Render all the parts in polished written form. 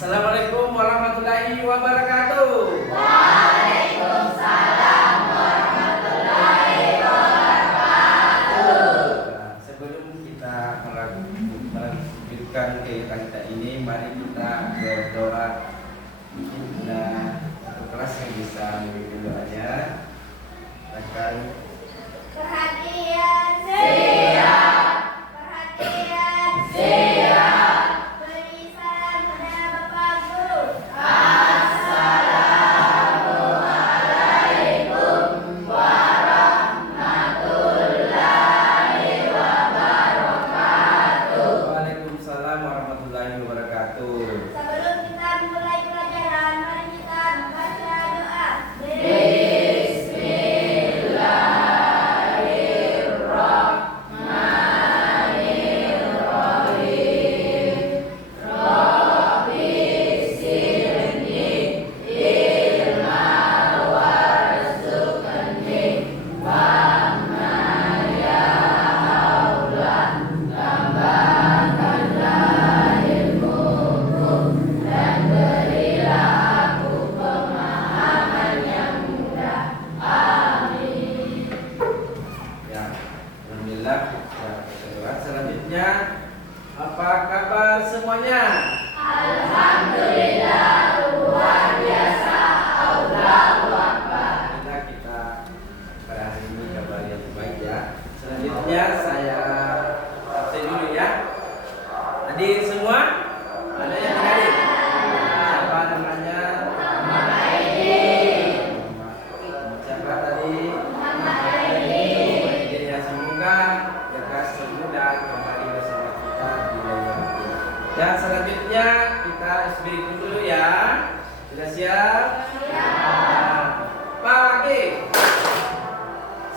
Assalamualaikum warahmatullahi wabarakatuh. Waalaikumsalam warahmatullahi wabarakatuh. Nah, sebelum kita melanjutkan kegiatan kita ini, mari kita berdoa. Mungkin ada satu kelas yang bisa memimpin doanya. Akan Perhatian siap. Perhatian siap. Beri salam kepada Bapak Guru. Assalamualaikum warahmatullahi wabarakatuh. Waalaikumsalam warahmatullahi wabarakatuh. Sebelum kita mulai pelajaran, mari kita membaca doa. Ya, alhamdulillah. Ya, selanjutnya, apa kabar semuanya? Alhamdulillah luar biasa. Allahu Akbar. Alhamdulillah kita pada hari ini kabar yang baik ya. Selanjutnya saya absen dulu ya. Hadir semua? Ada yang tidak hadir? Apa namanya? Siapa tadi? Ya, semoga lekas sembuh dan kembali bersama kita di lain waktu. Dan selanjutnya kita speak dulu ya. Sudah siap? Siap. Pagi,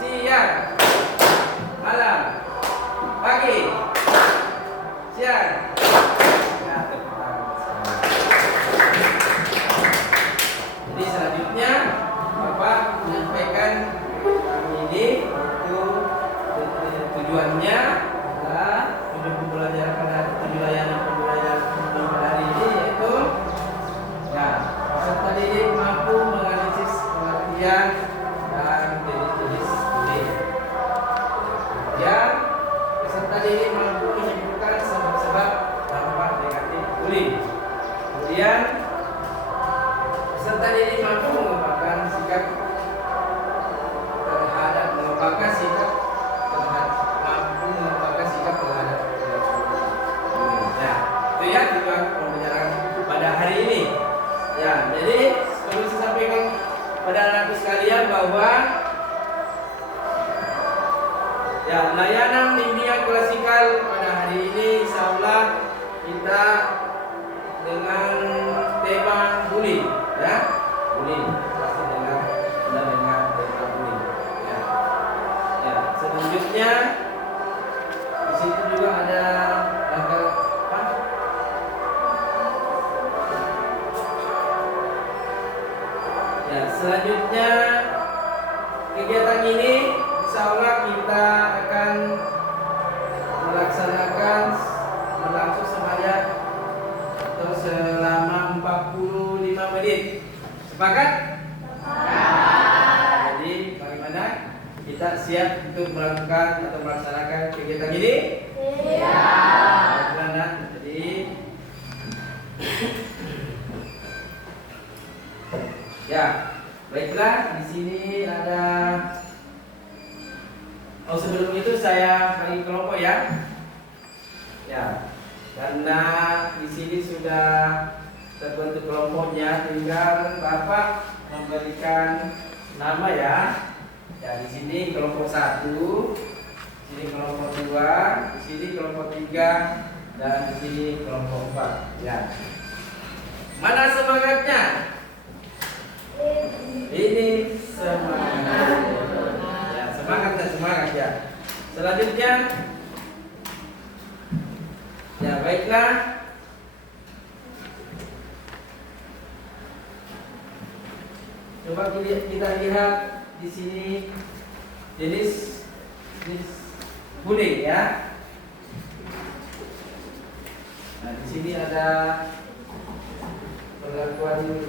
siang, malam, pagi, siang. Ya, tepuk tangan bersama. Jadi selanjutnya Bapak menyampaikan ini itu tujuannya adalah untuk pembelajaran pada pembelajaran pada hari ini, yaitu ya peserta didik mampu menganalisis pengertian dan jenis-jenis bullying. Kemudian peserta didik mampu menyimpulkan sebab-sebab dampak negatif bullying. Kemudian peserta didik mampu mengembangkan sikap terhadap mengembangkan sikap terhadap ya, itu ya tujuan pembelajaran pada hari ini. Ya, jadi perlu saya sampaikan pada anak sekalian bahwa ya layanan bimbingan klasikal pada hari ini insyaallah kita dengan tema bullying ya, bullying pasti dengan tema bullying ya. Ya, selanjutnya di situ juga ada langkah apa? Ya, selanjutnya kegiatan ini insyaallah kita akan melaksanakan berlangsung sebanyak atau selama 45 menit. Sepakat? Jadi bagaimana? Kita siap untuk melakukan atau melaksanakan kegiatan ini? Bagaimana? Jadi ya, baiklah, di sini ada sebelum itu saya bagi kelompok ya. Ya, karena di sini sudah terbentuk kelompoknya, tinggal Bapak memberikan nama ya. Ya, di sini kelompok 1, di sini kelompok 2, di sini kelompok 3, dan di sini kelompok 4. Ya. Mana semangatnya? Ini semangat. Ya, semangat dan semangat ya. Selanjutnya, ya baiklah. Coba kita lihat di sini jenis bullying ya. Nah, di sini ada pengakuan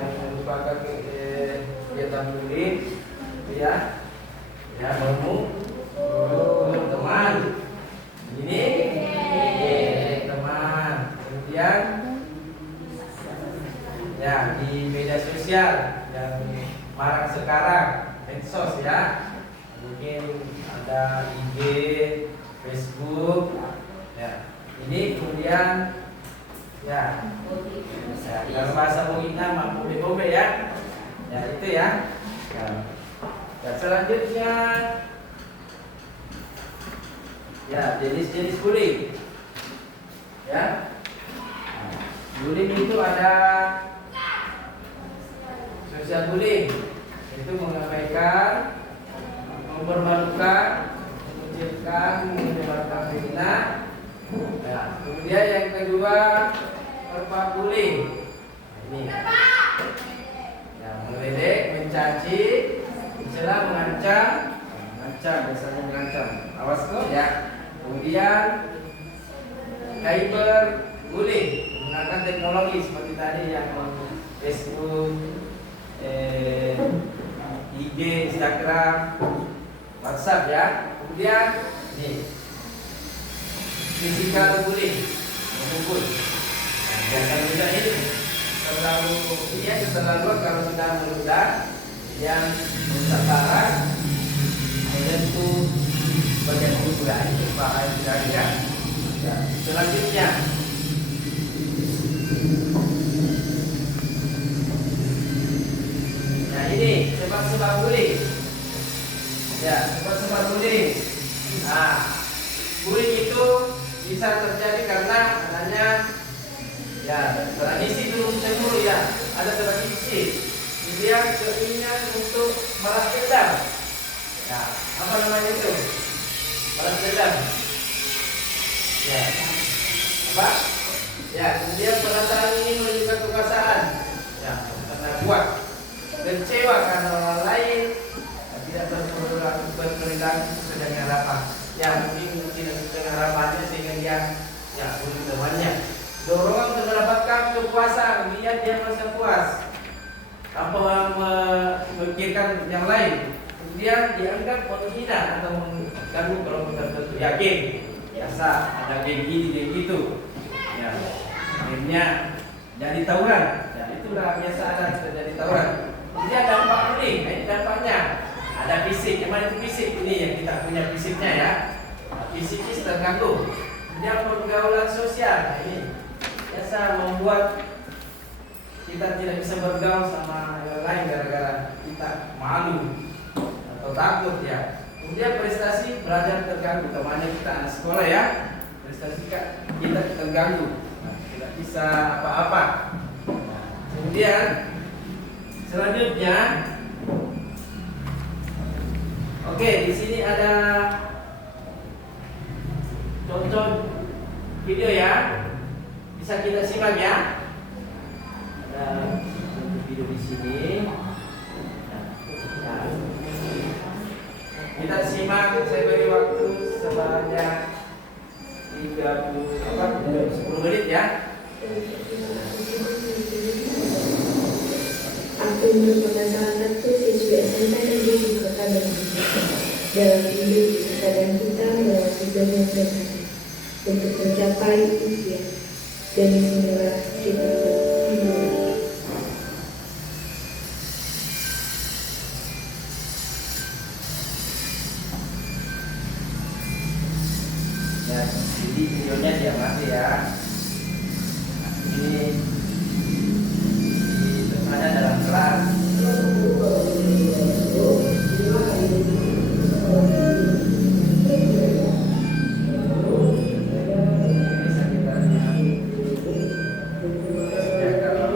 yang merupakan kegiatan bullying, ya, ya kamu teman, ini teman, kemudian ya di media sosial yang marak sekarang, medsos ya, mungkin ada IG, Facebook, ya, ini kemudian ya, dalam bahasa Mungina mampu ya, ya itu ya. Dan selanjutnya ya jenis-jenis bullying. Ya, bullying itu ada sosial bullying, itu mengabaikan, mempermalukan, mengucilkan, menyebarkan fitnah. Ya, kemudian yang kedua verbal bullying. Ini ya, mengledek, mencaci, mencela, mengancam, biasanya mengancam. Awas kok ya. Kemudian cyber bullying, menggunakan teknologi seperti tadi yang Facebook, IG, Instagram, WhatsApp ya. Kemudian ini physical bullying, memukul. Nah, biasanya juga ini terlalu keterlaluan kalau sudah meludah yang merusak parah, menyentuh bagian tubuh itu bahaya sekali ya. Ya. Selanjutnya nah ini sebab-sebab bullying. Ya, sebab-sebab bullying. Nah, bullying itu bisa terjadi karena adanya ya tradisi turun temurun ya, ada tradisi dia keinginan untuk balas dendam. Ya, apa namanya itu? Balas dendam. Ya, apa? Ya, kemudian perasaan ingin menunjukkan kekuasaan. Ya, karena kuat, kecewa karena orang lain tidak berperilaku sesuai dengan harapan. Ya, mungkin tidak sesuai dengan harapannya sehingga dia ya bunuh temannya. Dorongan untuk mendapatkan kepuasan, lihat dia merasa puas, apa memikirkan yang lain. Kemudian dianggap menghina atau mengganggu kelompok tertentu. Yakin, biasa ada geng ini, geng itu. Ya, akhirnya jadi tawuran. Ya, itulah biasa ada terjadi tawuran. Kemudian dampak bullying, ini dampaknya ada fisik. Gimana itu fisik? Ini yang kita punya fisiknya ya. Fisikis terganggu. Kemudian pergaulan sosial. Nah, ini biasa membuat kita tidak bisa bergaul sama yang lain gara-gara kita malu atau takut ya. Kemudian prestasi belajar terganggu, temannya kita anak sekolah ya, prestasi kita terganggu, tidak bisa apa-apa. Kemudian selanjutnya, oke, di sini ada contoh video ya, bisa kita simak ya. Ada video di sini. Nah, kita simak, saya beri waktu sebanyak 10 menit ya. Aku merupakan salah satu siswi SMA negeri di Kota Bandung. Dalam hidup kadang kita melewati banyak rintangan untuk mencapai impian. Dan disinilah kita dimulai. Ya, jadi videonya diamati ya. Ini ada dalam kelas. Bisa kita lihat. Ya, kalau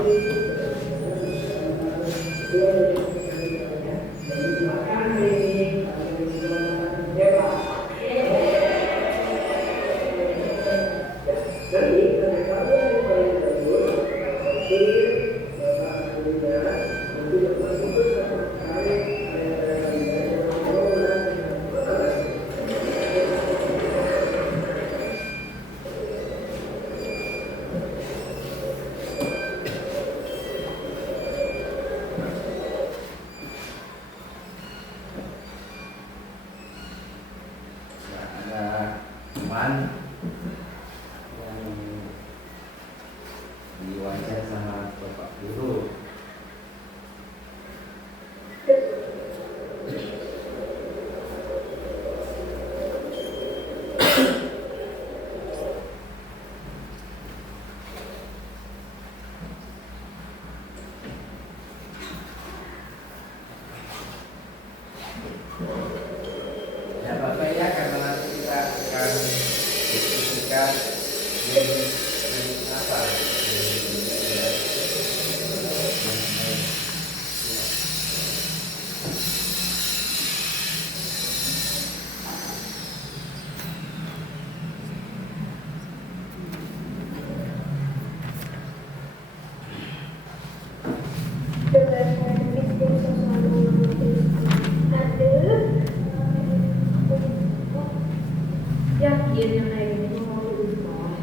Diwawancara sama Bapak Guru. Ya Bapak ya, karena nanti kita akan diskusikan ini apa? Yakin yang kayak gini mau lulus sekolah.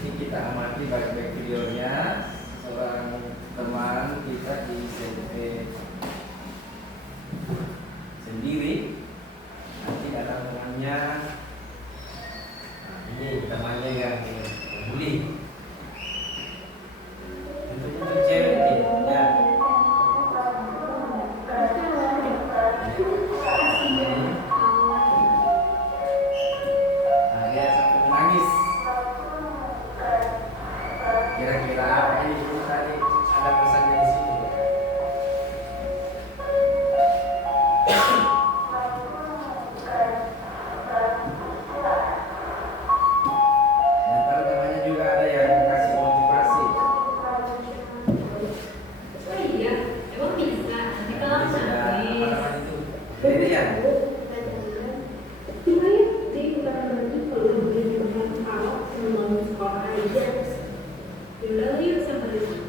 Ini kita amati baik-baik videonya. Seorang teman kita di SMP sendiri, nanti ada temannya. Nah, ini temannya yang bully. Itu cewek ini, ya. Nah, dia sampai menangis. Kira-kira apa ini Bu, tadi ada pesannya di sini. Dan pada temannya juga ada yang kasih motivasi. Oh iya, emang bisa. Nanti kalau Ini sudah apa nangis. namanya itu? Pendirian. Iya ya, jadi bukan berarti kalau udah dipegang kalau mau sekolah aja. Yaudah yuk sama dia.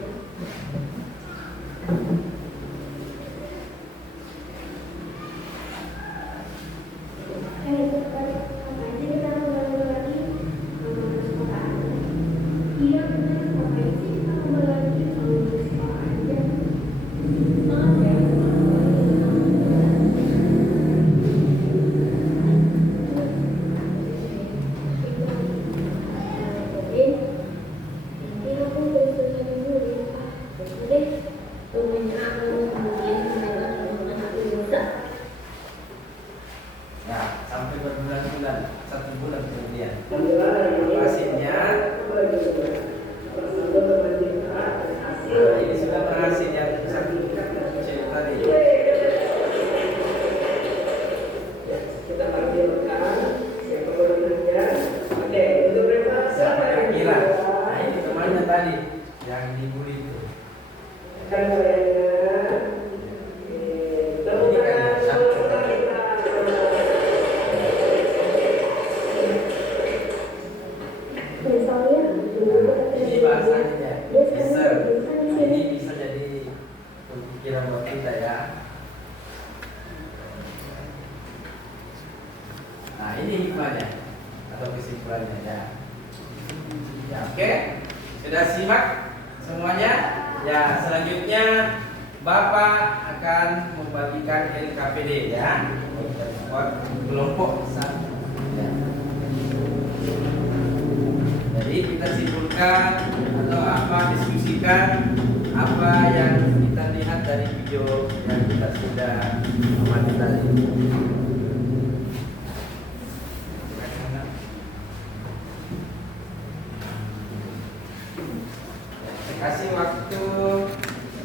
Iya benar, ngapain sih kita ngomong lagi kalau mau sekolah aja? Semangat ya. Nah, sampai berbulan-bulan, 1 bulan kemudian. Hasilnya, nah, ini sudah berhasil yang satu cewek tadi. Kita tampilkan yang kemenangannya. Oke, untuk prestasi Siapa kira-kira? Nah, ini temannya tadi yang dibully itu. kan goyangan. Tepuk tangan, tepuk tangan kita. Ini bahasanya ya, bisa. Ini bisa jadi pemikiran buat kita ya. Nah, ini hikmahnya atau kesimpulannya ya. Ya, oke. Sudah simak semuanya? Ya, selanjutnya Bapak akan membagikan LKPD ya. Buat kelompok satu. Ya. Jadi kita simpulkan atau apa diskusikan apa yang kita lihat dari video yang kita sudah amati tadi. Kasih waktu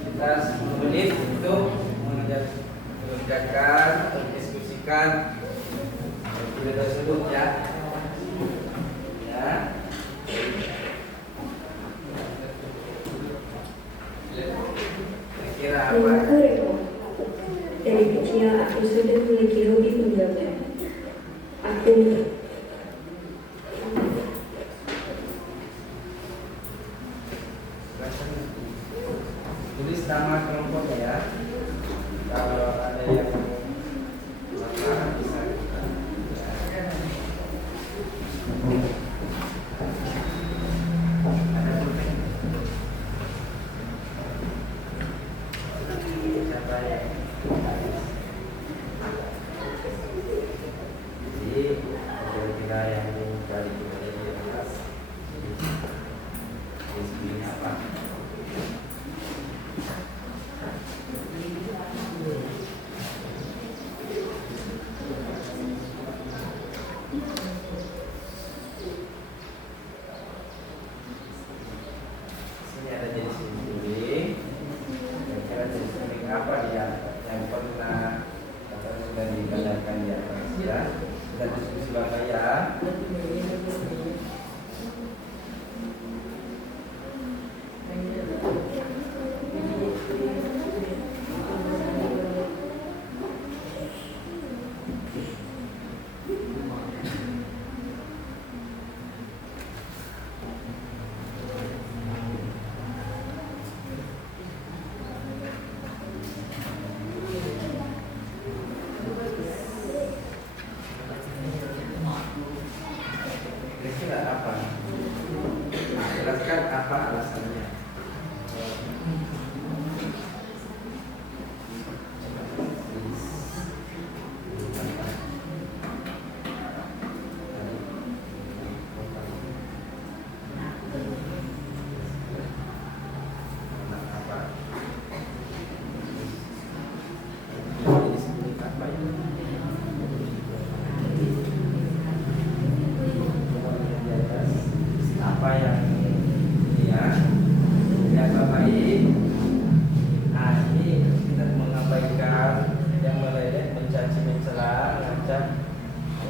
kita 10 menit untuk mengerjakan atau diskusikan video tersebut ya. Ya. Kira apa? Dari kecil aku sudah memiliki hobi menggambar. Aku Tulis nama kelompoknya ya. Kalau ada yang salah bisa kita. ada jenis kuning. Kira-kira jenis kuning apa dia yang pernah atau sudah ditanyakan di atas ya? Kita diskusi Bapak ya. Kira-kira apa? Jelaskan apa alasannya. Apa yang ya biasa baik. Nah ini kita mengabaikan yang meledek, mencaci, mencela, ngacak.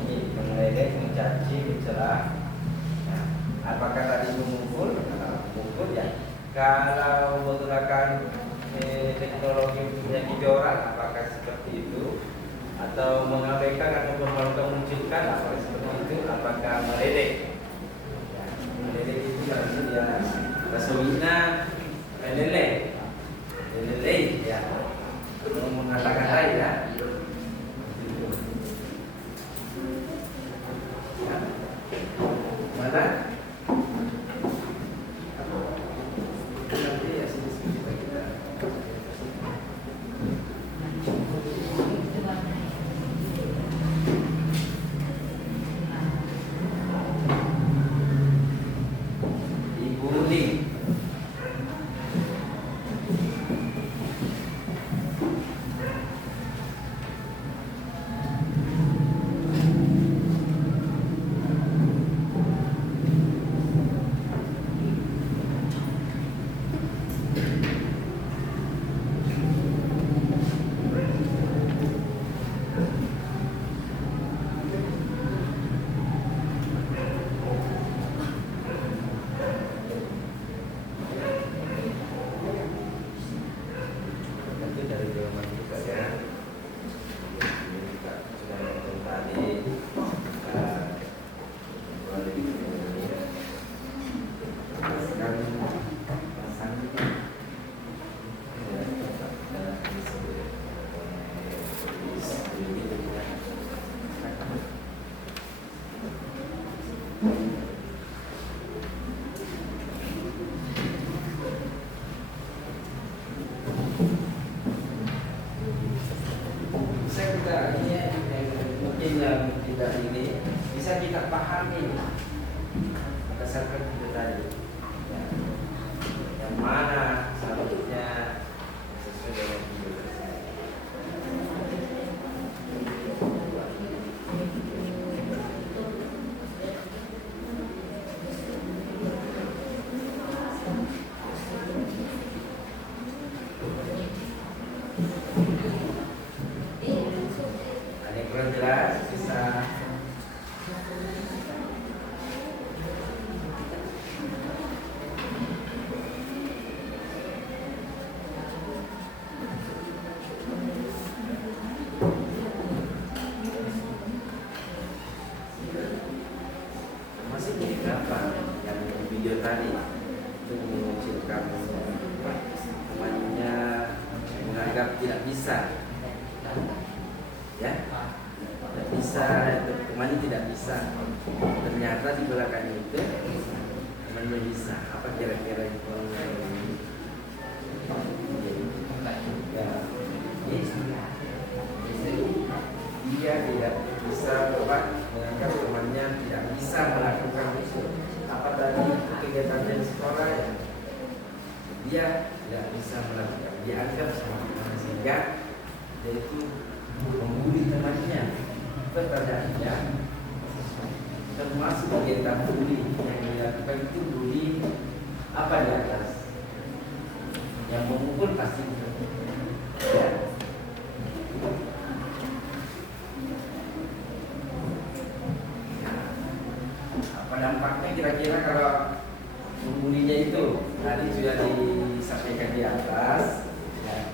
Ini meledek, mencaci, mencela. Nah, apakah tadi memukul? Mukul ya. Kalau menggunakan teknologi yang diorang, apakah seperti itu? Atau mengabaikan atau memunculkan, apakah seperti itu? Apakah meledek? Meledek itu berarti dia rasawina lele ya, mengatakan ya. Mana? Nanti ya sini kita. Diguling. Itu dari jawaban kita ya. Ini kita sudah nonton tadi. Boleh ini. Pasang. Bisa kita ini mungkin yang tidak ini bisa kita pahami berdasarkan video tadi ya. Yang mana selanjutnya sesuai dengan video tersebut. Ada yang kurang jelas bisa masih ini berapa yang video tadi itu mengucilkan namanya menganggap tidak bisa ya, tidak bisa, temannya tidak bisa, ternyata di belakang itu temannya bisa. Apa kira-kira yang ya, dia tidak bisa menganggap temannya tidak bisa melakukan itu. Apa tadi kegiatan di sekolah ya? Dia tidak bisa melakukan, dianggap sama teman sehingga dia itu membuli temannya. Pertanyaannya termasuk kegiatan bully yang dilakukan itu bully apa di atas yang mengumpul pasti ya. Apa dampaknya kira-kira kalau mengulinya itu? Tadi sudah disampaikan di atas ya.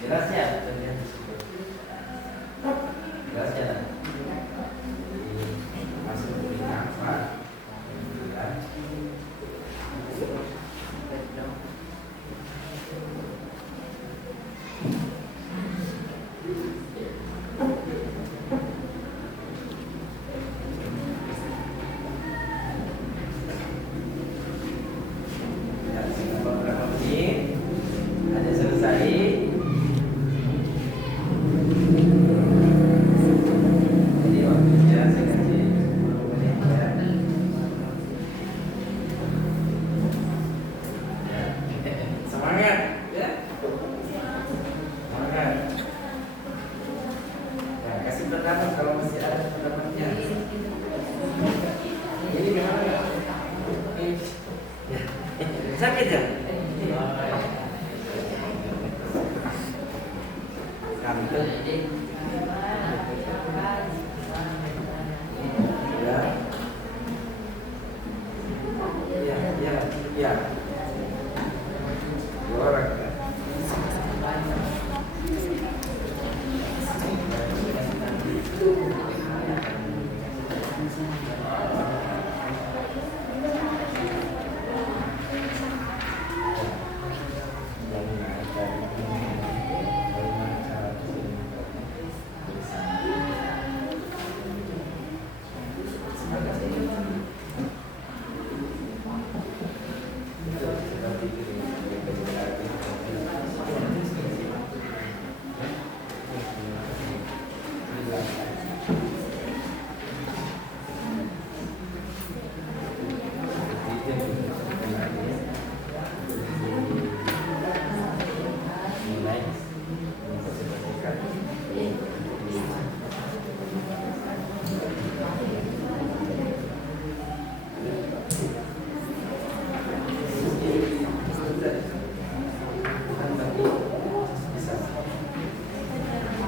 Jelas ya, terlihat di situ. Jelas ya. Masuk di nafas. Beberapa menit ada selesai. Jadi waktunya saya kasih 10 menit ya. Semangat ya. Semangat. Ya, kasih pendapat kalau masih ada pendapatnya. Ini gimana ya? Sakit ya? Kantor. Ya. Dua orang.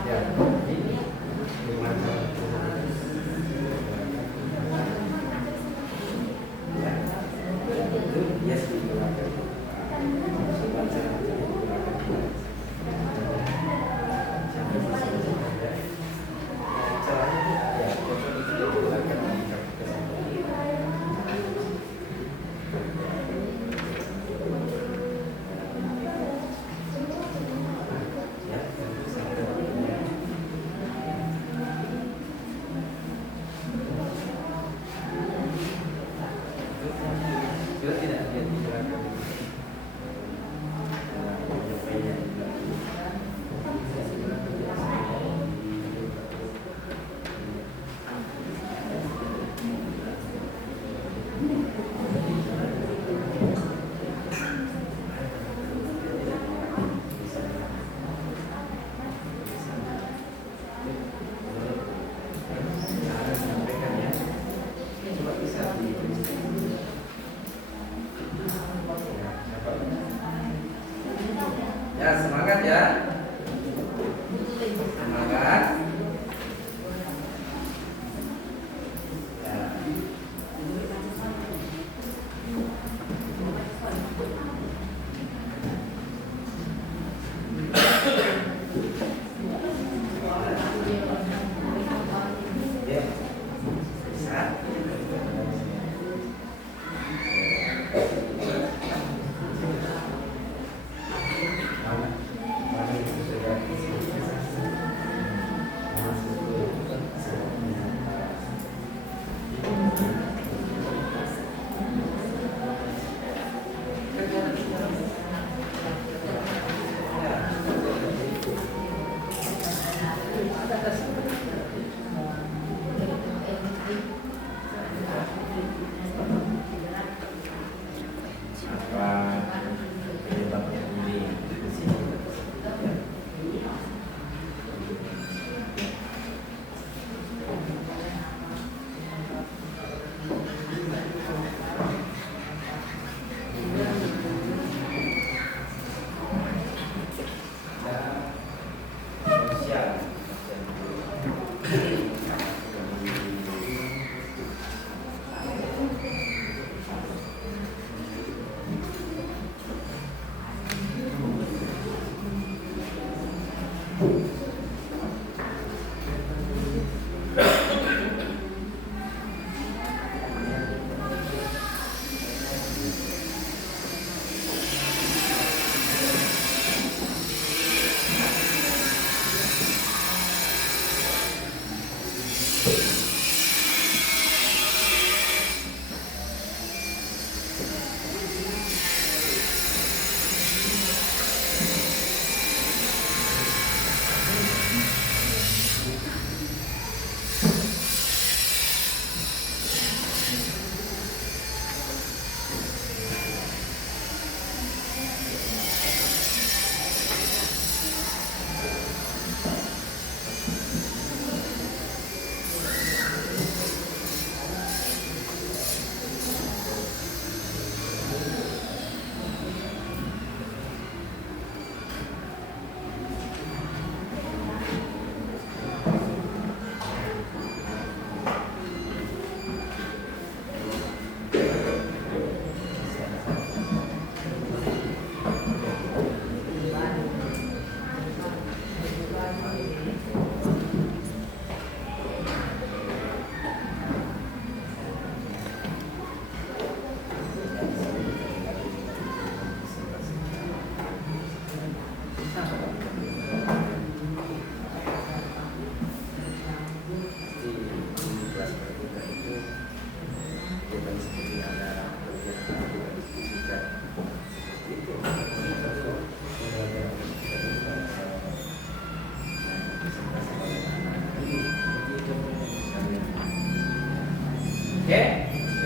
Ya, ini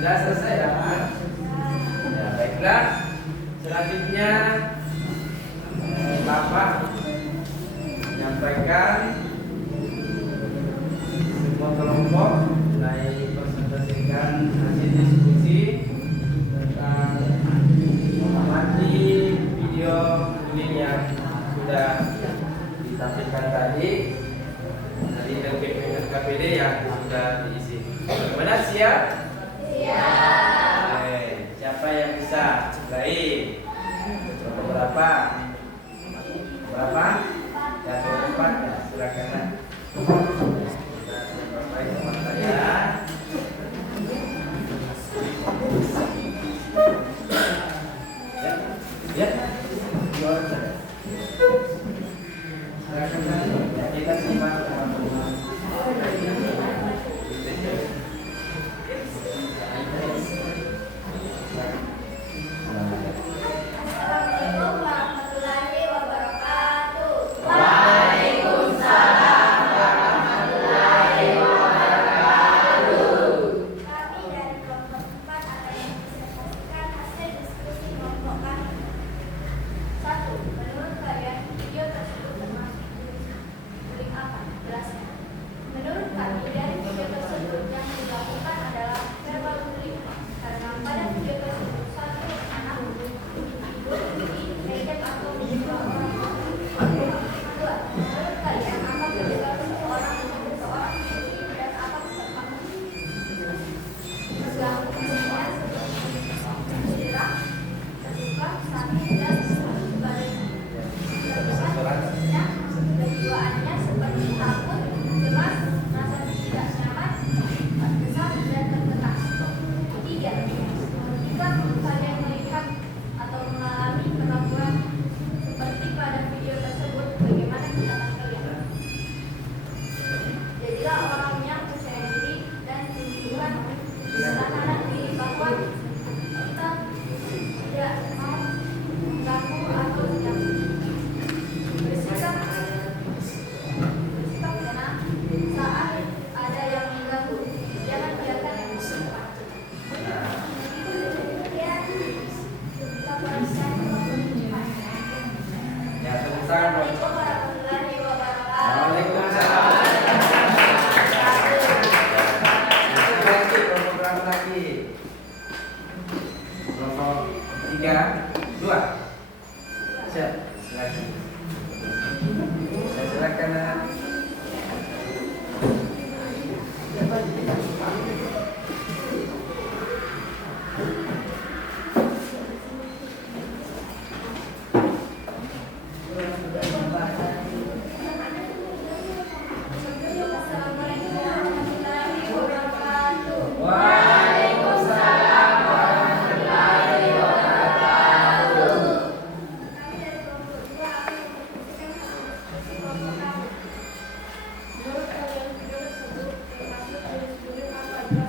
Sudah selesai ya? Ya, baiklah. Selanjutnya Bapak menyampaikan semua kelompok mulai presentasikan hasil diskusi tentang mengamati video kuning yang sudah ditampilkan tadi dari LKPD yang sudah diisi. Bagaimana, siap? Siap. Siapa yang bisa mulai? Berapa? Berapa? Dan berapa? Ya, silakan. Baik, teman saya. Ya, luar saja. Silakan. Ya, kita simak teman-teman. Assalamualaikum warahmatullahi wabarakatuh. Waalaikumsalam warahmatullahi wabarakatuh. Kami dari kelompok 4 akan mempresentasikan hasil diskusi kelompok kami. 1. Menurut kalian video tersebut termasuk bullying apa? Jelaskan. Menurut kami dari video tersebut yang dilakukan adalah verbal bullying karena pada video tersebut satu anak tidur, ejek atau menjual orang. 2. Menurut kalian apa penyebab seseorang disebut seorang bully dan apa penyebabnya? Terganggu fisiknya seperti cedera, terluka, sakit dan sebagainya. Terluka fisiknya, kejiwaannya seperti takut, cemas, merasa tidak nyaman, tergesa dan tertekan. 3. Jika kalian melihat atau mengalami perlakuan seperti pada video tersebut, bagaimana tindakan kalian? Jadilah orang yang percaya diri dan tunjukkan menahan diri bahwa kita tidak mau mengganggu atau tidak bersikap tenang saat ada yang mengganggu. Jangan biarkan yang bersikap. Ya, tepuk tangan, Bro. Assalamualaikum warahmatullahi wabarakatuh. Waalaikumsalam. Lagi, program lagi. Kelompok 3, 2. Siap, silakan. Ya, silakan. Assalamualaikum warahmatullahi wabarakatuh. Waalaikumsalam warahmatullahi wabarakatuh. Kami dari kelompok 2 akan mempresentasikan hasil diskusi kelompok kami. Menurut kalian video tersebut termasuk jenis bullying apa?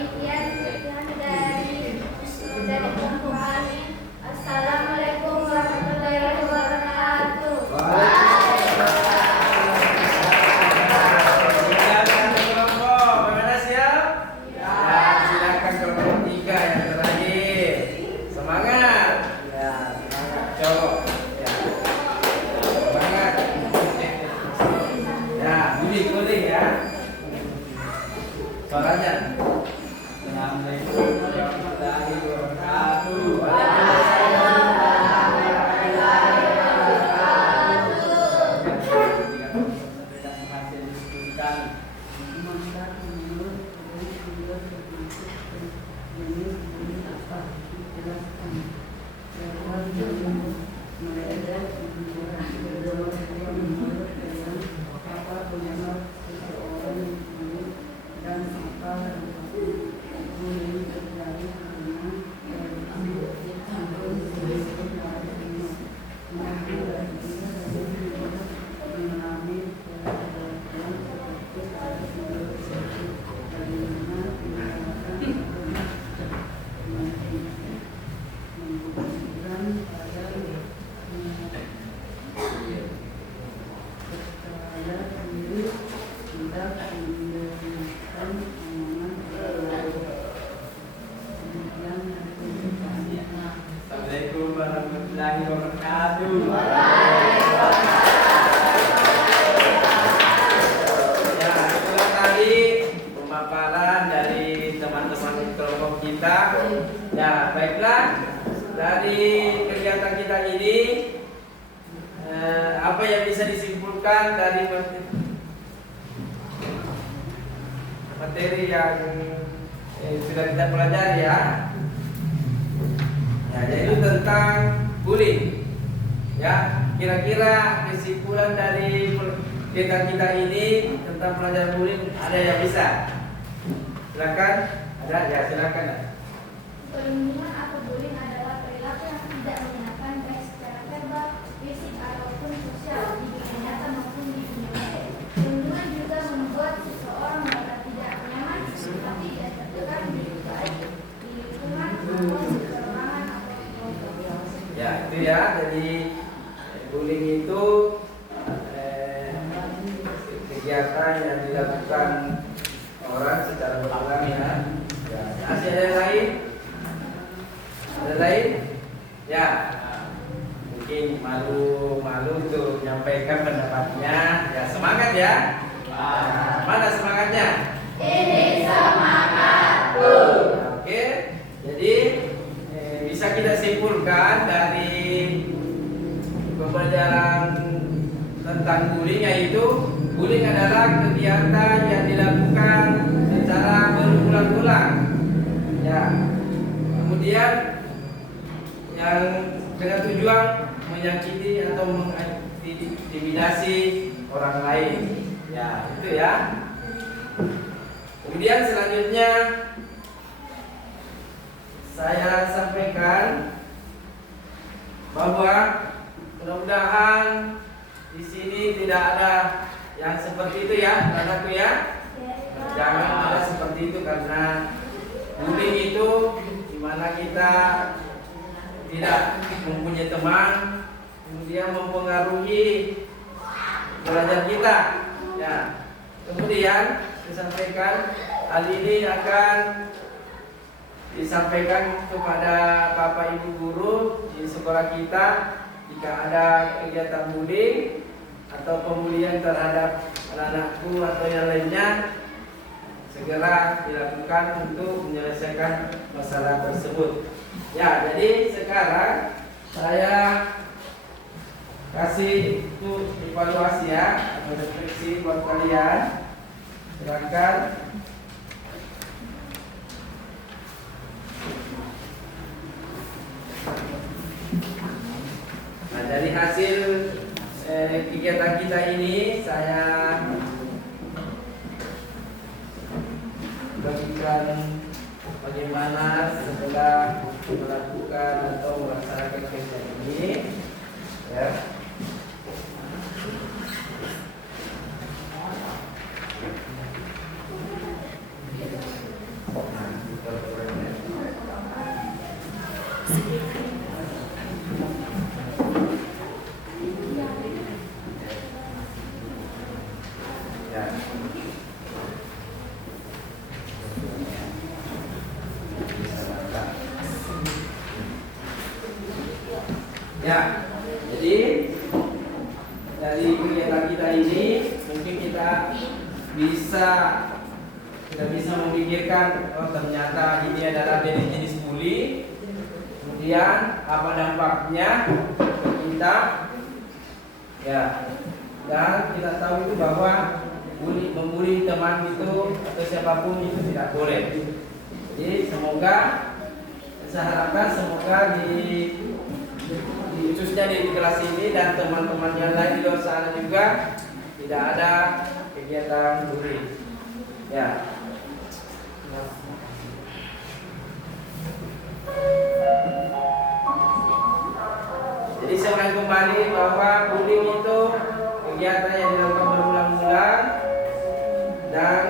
Demikian dari kelompok kami. Assalamualaikum warahmatullahi wabarakatuh. Silakan kelompok, bagaimana siap? Ya, silakan kelompok 3 yang terakhir. Semangat. Ya, semangat. Cowok. Ya. Semangat. Ya, guling ya. Suaranya. Assalamualaikum warahmatullahi wabarakatuh. Assalamualaikum warahmatullahi wabarakatuh. Ya, itulah tadi pemaparan dari teman-teman kelompok kita. Ya, baiklah. Dari kegiatan kita ini, apa yang bisa disimpulkan dari materi yang sudah kita pelajari ya? Ya, yaitu tentang bullying. Ya, kira-kira kesimpulan dari kegiatan kita ini tentang pelajaran bullying ada yang bisa? Silakan. Ada? Ya, silakan. Perundungan atau bullying adalah perilaku yang tidak menyenangkan baik secara verbal, fisik ataupun sosial di dunia nyata maupun di dunia maya. Perundungan juga membuat seseorang merasa tidak nyaman, seperti dan tertekan di lingkungan maupun di perorangan atau di kelompok. Ya, itu ya. Jadi bullying itu kegiatan yang dilakukan orang secara berulang ya. Ya, masih ada yang lain? Ada lain? Ya. Mungkin malu untuk menyampaikan pendapatnya. Ya, semangat ya. Mana semangatnya? Ini semangat. Oke. Jadi bisa kita simpulkan dari pembelajaran tentang bullying, yaitu bullying adalah kegiatan yang dilakukan secara berulang-ulang. Ya. Kemudian yang dengan tujuan menyakiti atau mengintimidasi orang lain. Ya, itu ya. Kemudian selanjutnya saya sampaikan bahwa mudah-mudahan di sini tidak ada yang seperti itu ya, anak-anakku ya. Jangan ada seperti itu, karena bullying itu dimana kita tidak mempunyai teman, kemudian mempengaruhi belajar kita. Ya. Kemudian disampaikan hal ini akan disampaikan kepada Bapak Ibu guru di sekolah kita jika ada kegiatan bullying atau pembulian terhadap anak-anakku atau yang lainnya, segera dilakukan untuk menyelesaikan masalah tersebut. Ya, jadi sekarang saya kasih itu evaluasi ya, atau refleksi buat kalian. Silakan. Nah, dari hasil kegiatan kita ini saya bagikan bagaimana setelah melakukan atau melaksanakan kegiatan ini ya. Nah, Ya. Ya, jadi dari kegiatan kita ini mungkin kita tidak bisa memikirkan oh ternyata ini adalah jenis-jenis bully. Kemudian apa dampaknya ke kita? Ya, dan kita tahu itu bahwa membuli teman itu atau siapapun itu tidak boleh. Jadi semoga saya harapkan khususnya di kelas ini dan teman-teman yang lain di luar sana juga tidak ada kegiatan bully. Ya. Jadi saya ulangi kembali bahwa bullying itu kegiatan yang dilakukan berulang-ulang dan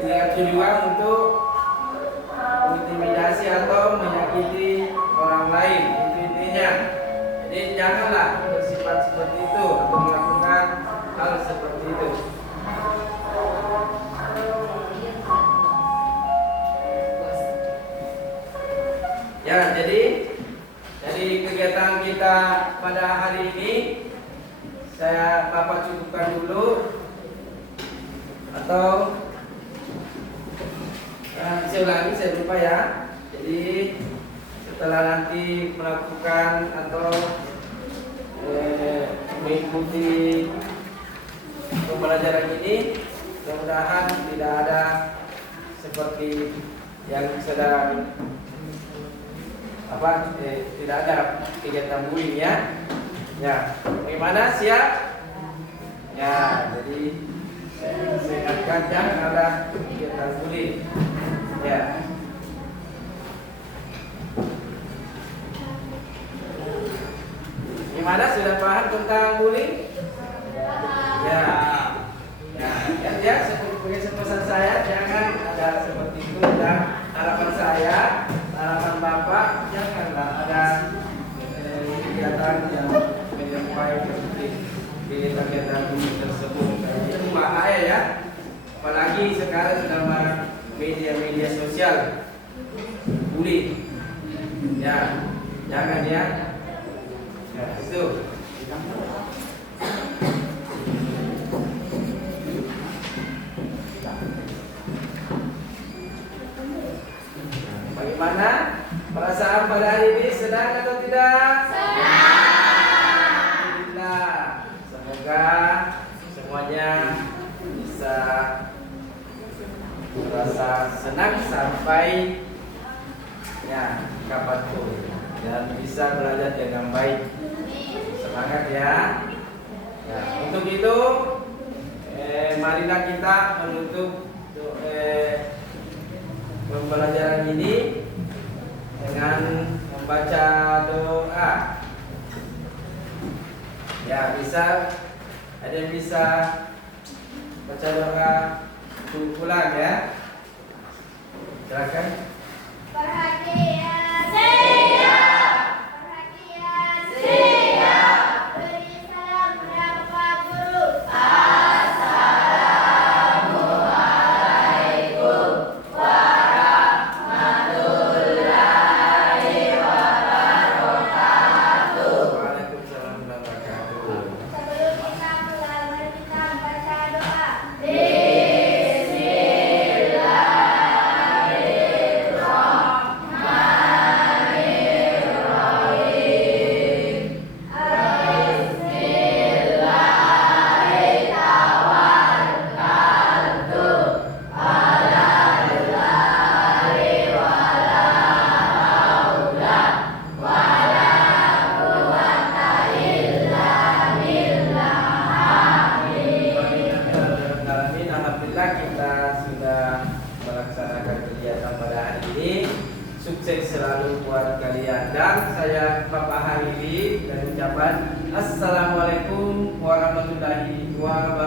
dengan tujuan untuk mengintimidasi atau menyakiti orang lain, itu intinya. Jadi janganlah bersifat seperti itu atau melakukan hal seperti itu. Ya, jadi dari kegiatan kita pada hari ini Bapak cukupkan dulu atau saya ulangi, saya lupa ya. Jadi setelah nanti melakukan atau mengikuti pembelajaran ini, mudah-mudahan tidak ada seperti yang sedang tidak ada kegiatan bullying ya. Ya, bagaimana, siap? Ya, jadi saya ingatkan jangan ada kegiatan bullying. Ya. Gimana, sudah paham tentang bullying? Ya. Ya, sebagai pesan saya jangan ada seperti itu, dan harapan saya, harapan Bapak janganlah ada kegiatan yang menyerupai seperti kegiatan bullying tersebut. Itu bahaya ya. Apalagi sekarang dalam media sosial bullying. Ya, jangan ya. Ya, itu. Bagaimana perasaan pada hari ini, senang atau tidak? Alhamdulillah. Semoga semuanya bisa merasa senang sampai ya kapanpun dan bisa belajar dengan baik. Semangat ya. Nah, untuk itu marilah kita menutup pembelajaran ini dengan membaca doa. Ya, ada yang bisa baca doa ulang ya. Silakan. Perhatian siap. Perhatian siap. Beri salam kepada Pak Guru. Assalamualaikum warahmatullahi wabarakatuh. Waalaikumsalam warahmatullahi wabarakatuh. Sebelum kita mulai, mari kita baca doa. Alhamdulillah kita sudah melaksanakan kegiatan pada hari ini. Sukses selalu buat kalian, dan saya Bapak Hariri dan ucapan Assalamualaikum warahmatullahi wabarakatuh.